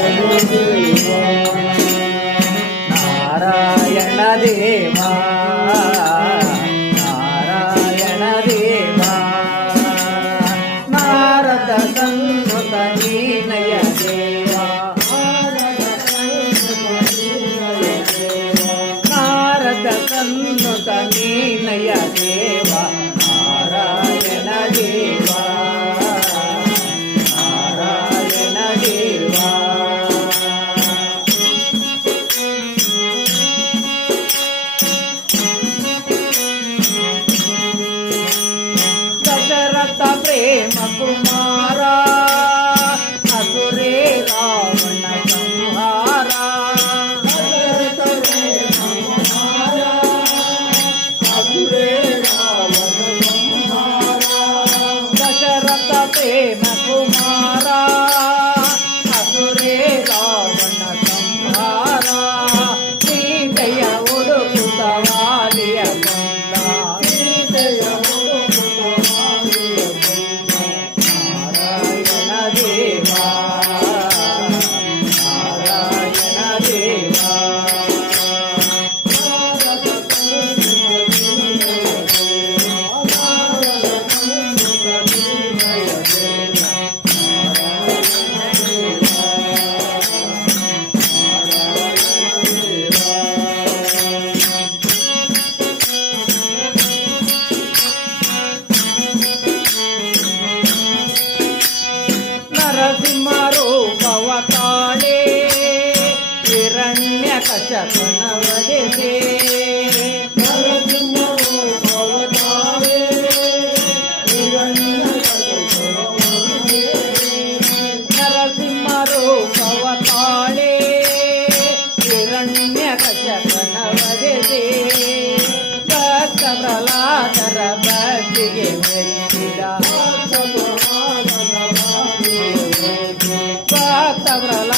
దేవా నారాయణ దేవా నారాయణ దేవా నారద సంత నీనయ దేవా నారద సంత నీనయ దేవా ప్రేమ కుమార్. la la.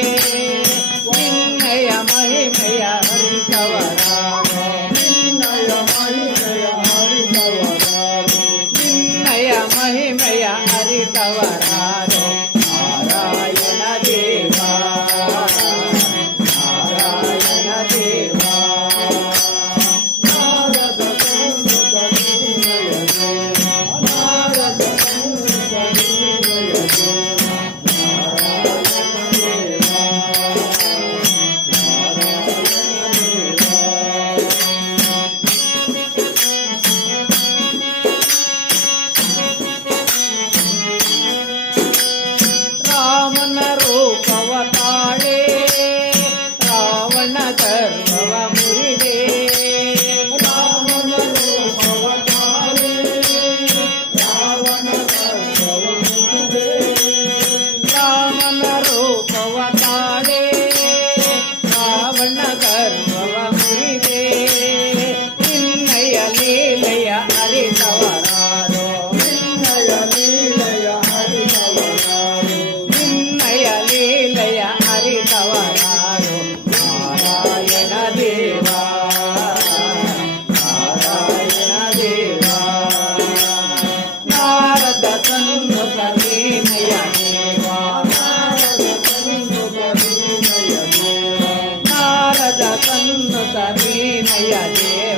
Iya.